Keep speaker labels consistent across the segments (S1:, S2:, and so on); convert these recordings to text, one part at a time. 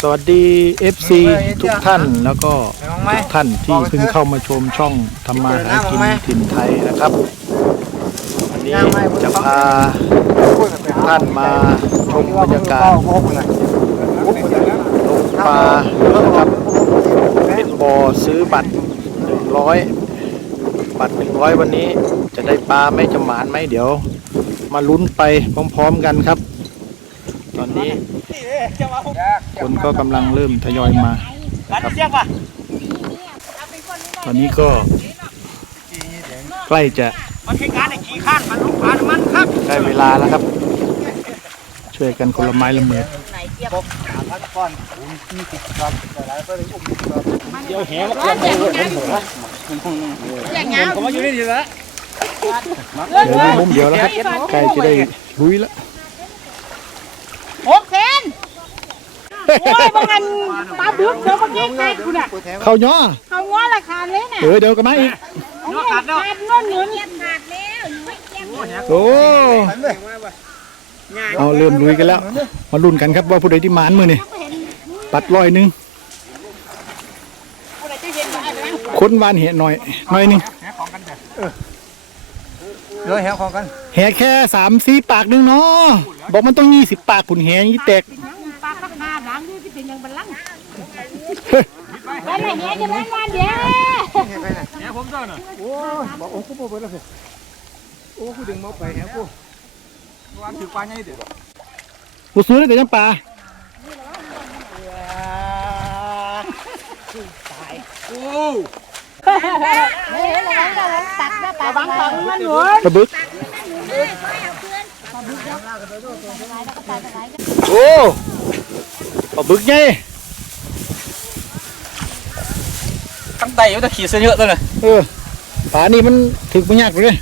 S1: สวัสดี FC ทุกท่านแล้วก็ทุกท่านที่เพิ่งเข้ามาชมช่องทำมาหากินถิ่นไทยนะครับ วันนี้จะพาทุกท่านมาชมบรรยากาศลงปลานะครับเป็นบ่อซื้อบัตร 100 บัตร 100 วันนี้จะได้ปลาไหม่จะหมานไหมเดี๋ยว มาลุ้นไปพร้อมๆกันครับ ตอนนี้คนก็กำลังเริ่มทยอยมานะครับตอนนี้ก็ใกล้จะ
S2: มันเป็นการในขี่ข้านมันลูกปลาน้ำมันครับ
S1: ได้เวลาแล้วครับ ช่วยกันคนละไม้ละมือ
S2: เดี๋ยวแหมาเกี่ยวกับหัวผมมาอยู่นี่ดีแล้ว
S1: เดี๋ยวได้มุมเดียวแล้วครับใกล้จะได้ลุยแล้ว
S3: หกเซนโอ้ยบางอันปลาบึกเดี๋ยวบางแง่ใกล้คุณอะ
S1: เข้าย่อ
S3: เขาง้อราคาเลยน่ะ
S1: เออเดี๋ยวก็มาอีก
S3: เอาเนี่ยขาดเงินเงินขาดแล้ว
S1: โอ้เอาเริ่มลุยกันแล้ว มาลุ้นกันครับว่าผู้ใดที่หมานมือนี่ปัดลอยหนึ่งค้นวานเห็หน่อยหน่อยหนึง
S2: เดี๋ยวแหของกัน
S1: แห่แค่สามสี่ปากหนึงเนาะบอกมันต้องยี่สิบปากผุนแห่ยี่แตก
S3: ปลาปักหน้าหลังที่เป็นยังบัลลังก์ไปไหนเนี่ยจะได้มาเดี๋ยว
S2: แหผมเจ้าน่ะโอ้บอกโอ้กูบ่เปิดแล้วสิโอ้กูดึงมาไปแหกูวางถือปลาใหญ่เด้อ
S1: บุซื้อได้แต่ยังปลา
S2: โอ้
S3: เฮ้ยระวังระวังตัดนะปลาบึ
S1: กโอ้ปลาบึกไง
S2: ตั้งใจอยู่แต่ขี่เสื้อเยอะตัวน่ะ
S1: เออปลานี่มันถึกมันยากเลย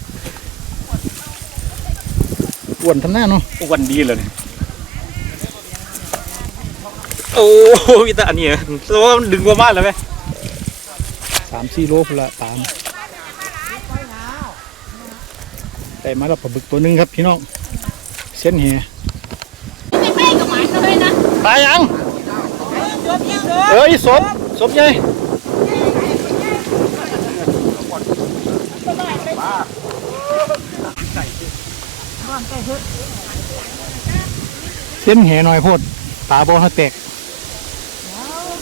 S1: อ้วนทำหน้าเนาะ
S2: วันดีเลยโอ้ยแต่อันนี้แต่ว่ามันดึงกว่ามากเลยไหม
S1: สามสี่โลพนละตามแต่มาแล้วปลาบึกตัวหนึงครับพี่น้องเส้นแห่
S3: ไม่ไม่กับหมันเลยนะ
S1: ปลายังเอ้ยสมสมใหญ่เส้นแห่หน่อยโพดปลาบอเขาแตก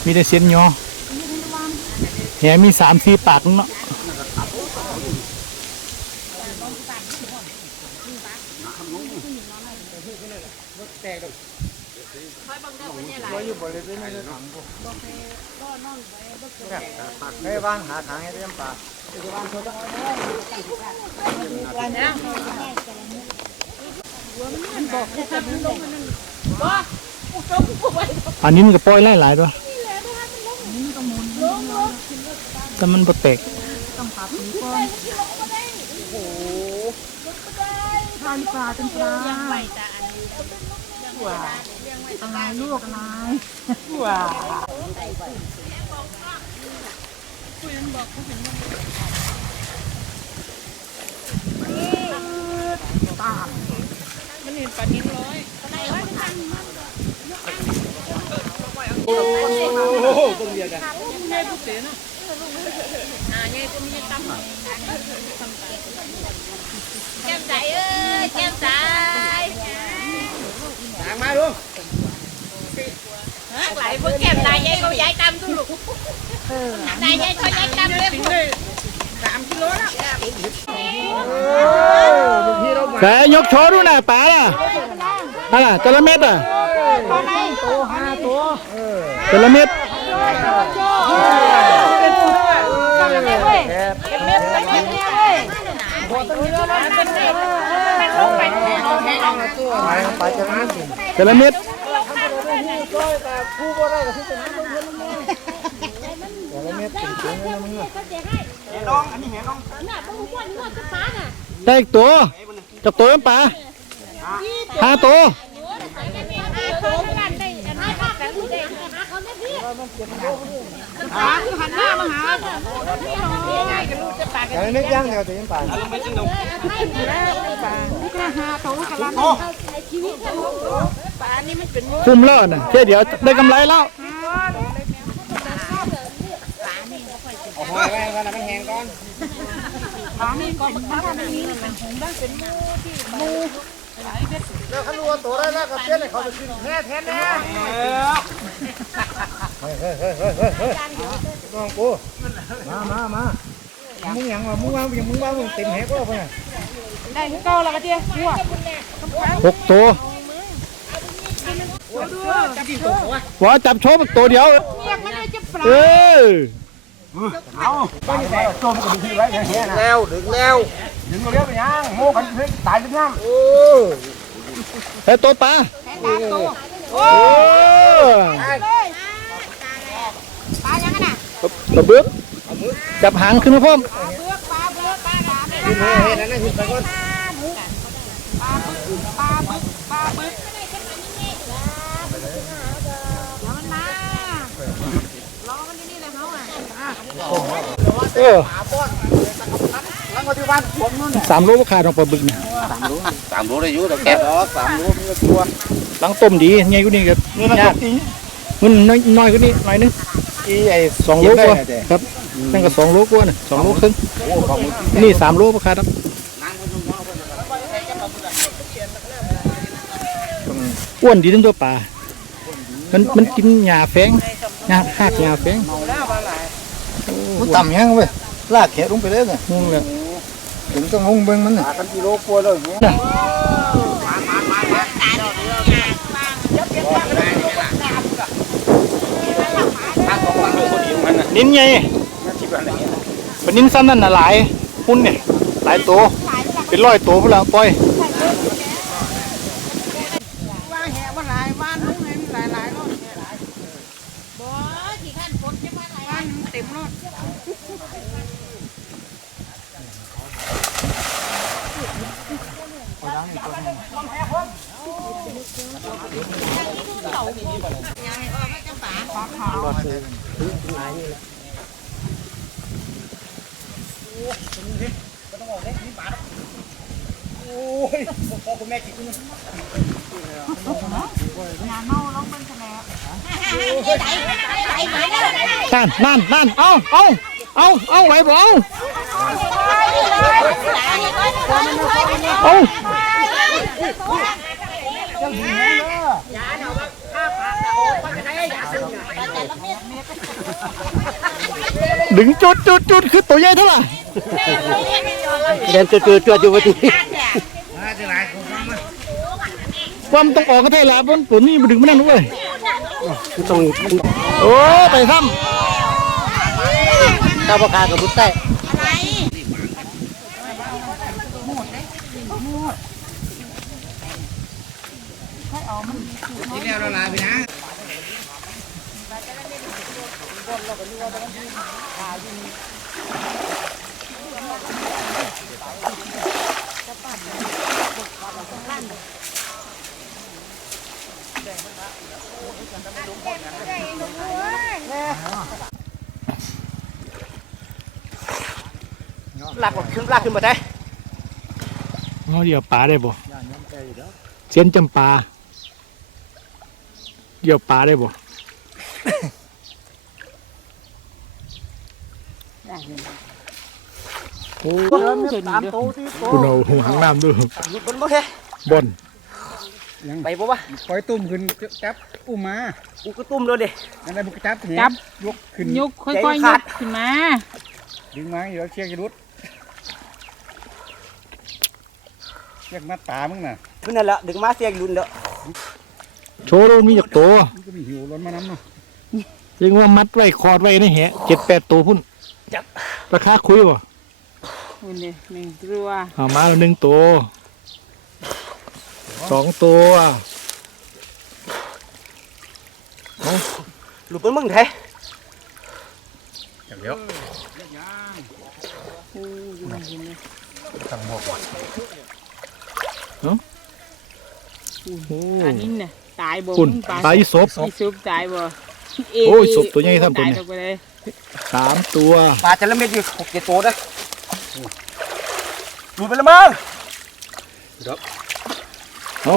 S1: มีแต่เส้นยอ แหมีสามสี่ปากเนาะ
S2: ให้บ้านหาทางให้เรียมปลา
S1: อันนี้มันก็ปล่อยไล่หลายตัว แต่มันบ่แตก
S3: ปลาปลาเป็นปลาอะไรลูกอะไร
S4: แก้มใสเอ้ยแก้มใส
S2: ทางมาดู
S4: ไหลเพื่อแก้มนายยายเขาย้ายตำทุลูกนายยายเขาย้า ตำเลย
S1: แต่ยกโชว์ดูนะปลาน่ะนั่นน่ะจระเม็ดอะ
S3: ตัวห้าตัว
S1: จระเม็ด
S3: แค่เอาตัว
S2: ปลาจะนั่งสิ
S1: จระเม็ด
S2: น้องอันนี้แหน้อง
S1: ได้อีกตัวจับตัวเป็นปลาห้าตัว
S3: หันหน้ามาหา
S2: แต่นึกยังเดียวเตรียมปลา
S3: ก็หาตัวกันละ
S2: โอ้
S3: ปานี่มันเป็น
S1: คุ้มแล้วนะแค่เดี๋ยวได้กำไรแล้ว
S2: เอาหอยไว้ก่อนนะมันแหงก่อน
S3: ปลานี่ก็มันปลาอันนี้มันหงได้เป็นมูที่มู
S2: แล้วขันรัวตัวได้แล้วกับเส้นเลยเขาจะกินแน่แท้แน่ เฮ้ยเฮ้ยเฮ้ยเฮ้ยเฮ้ยน้องกูมามามามึงยังวะมึงว่ามึงมึงว่ามึงเต็มแหกก็ไป
S3: ได้คือเก่าแล้วก็เตี้ยหัว
S1: หกตัว
S2: จับที่ตัววะ
S1: ว่าจับโชว์บักตัวเดียว
S3: เรียมันเลยจะปลา
S1: เออ
S2: เอาไปไหนโจมกันดีไว้อย่นี้นะแล้วดึงแล้วดึงเร็วไปยังโม่กันเฮ้ยตายเป็นน้ำโอ้
S1: ไอ้ตัวปลา
S3: ปลาโต
S1: โอ้
S3: เลยปลายังไงน่ะ
S1: ปลาบึกจับหางขึ้นมาพร้อม
S3: ปลาเบือกปลาเบือกปลาปลา
S2: ขึ้นมาเห็นนั่นนะขึ้นไปก่อน
S3: ปลาบึกปลาบึกปลาบึกเดี๋ยวมันมารอมันที่นี่เลยเขาอะ
S1: เออ
S2: แล้วก็ที่บ้านผมนู่น
S1: สามโลก็ขาดของปลาบึกเนี่ย
S2: สามรู้ได้ยุ่แต่แก่หรอสามรู้มีตัว
S1: หลังต้มดีใหญ่กว่านี้ครับ
S2: นี่นะ
S1: ยากมันน้อยน้อยกว่านี้หน่อยนึง
S2: อีไอ้
S1: สองโลกว่าครับนั่นก็สองโลกว่าน่ะสองโลครึ่ง
S2: โอ้ของ
S1: นี่สามโลก็ขาดครับอ้วนดีทั้งตัวปลามันมันกินหญ้าแฝงหญ้าหากหญ้าแฝง
S2: มันต่ำยังเว้ยลากแขนลงไปเลยน่ะ
S1: งงเลย
S2: ถึงต้องงงเบิ่งมันน่ะกันกิโลกว่าเลย นี่ย
S1: นินไงเป็นนินซ้ำนั่นน่ะหลายพุ่นเนี่ยหลายตัวเป็นร้อยตัวพวกเราปล่อย
S3: ว่าแห่ว่าหลายบ้านนู้นเลยหลายหลายรถ
S4: บ่ที่ขั้นฝนจะมาไหล
S3: บ้านเต็มรถ
S2: โอ้ยพ่อคุณแม่กินคุณ
S3: งานเมาลงเป็นแสลบ
S4: ไหลไหลไหลไหลไหล
S1: นั่นนั่นนั่นเอาเอาเอาเอาไหวบ่เอาเอาดึงจุดจุดจุดคือตัวใหญ่เท่าไหร่
S2: เดินจืดๆอยู่ว่าที่
S1: ความต้องออกก็ได้ละบนตัวนี้มาดึงไม่นั่นด้วย
S2: ต้อง
S1: โอ้ไปซ้
S2: ตาปากากับบุตรใต้ที่แล้วเราลาไปนะ ลากขึ้นลากขึ้นมาได้
S1: เขาเดียวปลาได้บ่เสียนจำปลาเดียวปลาได้บ่ โอ้
S2: ตามโตที่โต
S1: คุณเอาหัวหางน้ำด้วย
S2: หยุดบนบ่แค่
S1: บอน
S2: ไปบ่วะ
S5: ปล่อยตุ่มขึ้นจับอุ้มมา
S2: กูก็ตุ้มเลยดิ
S5: อันนั้นบุกจับแห
S3: จับ
S5: ยกขึ้น
S3: ยกค่อยๆยกขึ้นมา
S5: ดึงมาอยู่แล้วเชือกจะรุดเชือกมาตามึงน่ะ
S2: ขึ้นนั่นแหละดึงมาเสียงลุนแล้ว
S1: โชว์โดนมีจากตัว
S5: มันก็มีหิวร้อนมาน้ำเนาะ
S1: ยังว่ามัดไว้คอดไว้ในแหะเจ็ดแปดตัวพุ่นราคาคุยบ่
S3: คุณเนี่ยหนึ่งตัว
S1: เอามาแล้วหนึ่งตัวสองตัว
S2: หลุดบนมึงแท้
S5: เดี๋ยว
S1: โอ้
S3: อันนี้เนี่ยตายบ่
S1: คุณปลาอีสบ
S3: อีซุปตายบ่
S1: โอ้ยศพตัวใหญ่ทำตัวเนี่ย
S3: ตายไปเลย
S1: สามตัว
S2: ปลาจะละเม็ดอยู่หกเจ็ดตัวนะ หลุดไปแล้วมั้ง
S1: เอา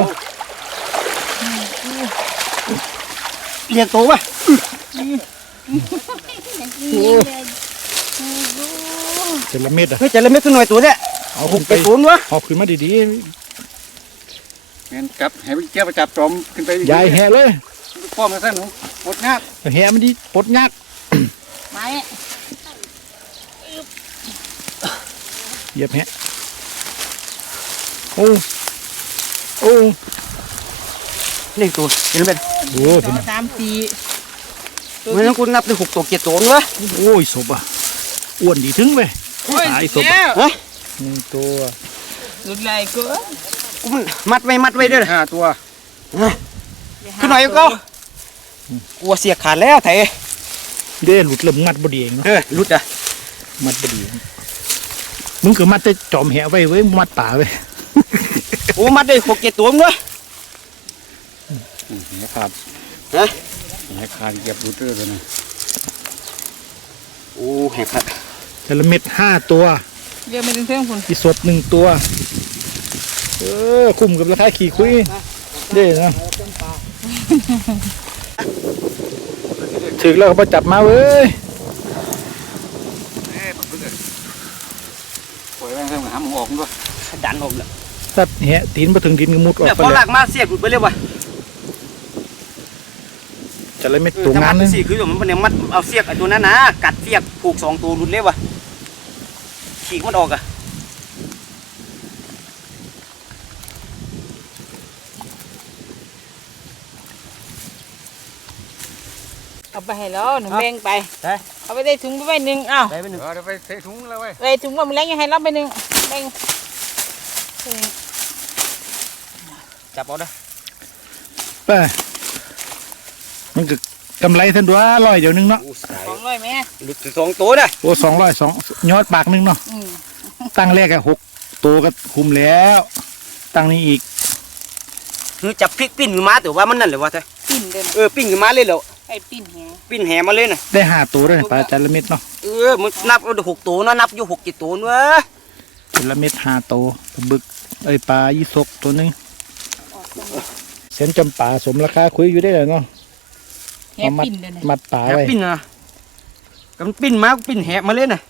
S2: เรียกตัววะ
S1: เจละเม็ดอะ
S2: เฮ้ยจะเล่นไม่ขึ้นหน่อยตัวเนี่ย
S1: เอาขึ้นไป
S2: ไปศูนย์วะ
S1: เอาขึ้นมาดี
S5: งั้นจับให้ไปเกี่ยวไปจับจอมขึ้นไป
S1: ๆยายแหะเลย
S5: ป้อมมาซะหนูหมดงาก
S1: แหะมันดีปลดยาก
S3: ไม้
S1: เหยียบแหะโอ้โอ้
S2: นี่ตัวเห็นไหม
S1: โอ้ถึง
S3: สามสี่
S2: เมื่อนั้นกูนับได้หกตัวเจ็ดตัววะ
S1: โอ้ยศพอะอ้วนดีถึงเว้ยตายศพอะ
S3: แล้ว
S1: หนึ่งตัว
S3: สุดไรก็
S2: กูมันมัดไว้มัดไว้เด้วย
S5: ห้าตัว
S2: ขึ้นหน่อยก็กลัวเสียขาดแล้วไถ
S1: เด้หลุดเริ่มงัดบดีเองเนาะ
S2: เออรุดอะ
S1: มัดบดี มึงคือมัดแต่จอมแหะไว้เว้ยมัดป่าเว้ย
S2: โอ้มัดได้หกเจ็ดตัวมั้ง
S5: แหขาด
S2: ฮะ
S5: แหขาดเหยียบรุดเรื่อยเลยนะ
S2: โอ้แหกครับ
S1: เจละเม็ดห้าตัว
S3: เรียกไม่ถึงเท่งคุณ
S1: อีสดหนึ่งตัว เออคุ้มกับราคาขี่คุยเด้นะถึกแล้วก็มาจับมาเว้ย
S5: ปล่อยแม่งเพิ่ม หาหมูออกด้วย
S2: ดันออกแล้ว
S1: ตัดแหะตีนมาถึงดินก็มุดออก
S2: เนี่ย
S1: ไป
S2: พอห
S1: แล้
S2: ลั
S1: ว
S2: กมาเสียบรุดไปเลยวะ
S1: จะเลยไม่ตัวงาน
S2: เล
S1: เลย
S2: สี่คือมันเนี่ยมัดเอาเสียกไอ้ตัวนั้นนะกัดเสียกผูกสองตัวรุดเลยวะฉีกมันออกอะ
S3: เอาไปให้แล้วหนูแบ่งไป เอาไปได้ถุงไปหนึ่งอ้าว
S2: ได้ไปหนึ่ง
S5: เออเดี๋ยวไปเทถุงแล้วเว้ย
S3: ไปถุงว่ามันแรงยังให้เราไปหนึ่งแบ่ง
S2: จับเอาเด้อ
S1: ไปมันก็กำไรทันดัวร้อยเดี๋ยวนึงเนาะ
S2: โอ้สาย
S3: สองร้อยแม่
S2: หลุดถึงสองตัวนะ
S1: โอ้สองร้อยสองยอดปากหนึงเนาะ
S3: อืม
S1: ตั้งแรกอะหกตัวก็คุมแล้ว ตั้งนี้อีก
S2: คือจับพลิกปิ้นขึ้นมาแต่ว่ามันนั่นเลยว่าแท้
S3: ปิ้นเดิน
S2: เออปิ้นขึ้นมาเลยแล้ว
S3: ไอ้ปิ้นแหง
S2: ปิ้นแหมาเลยน่ะ
S1: ได้ห้าตัวด้วยปลาจาระเม็ดเนาะ
S2: เออมันนับเอาได้หกตัวเนาะนับอยู่หกเจ็ดตัวเนอะ
S1: จาระเม็ดห้าตัวปลาบึกไอยปลายี่สกตัวหนึงเส้นจำปาสมราคาคุยอยู่ได้เลยเนาะ
S3: แหงปิ้นเดิน
S1: มัดปลา
S2: แห
S1: ไว้
S2: ปิ้นนะก็มันปิ้นมาก็ปิ้นแหมาเลยน่ะ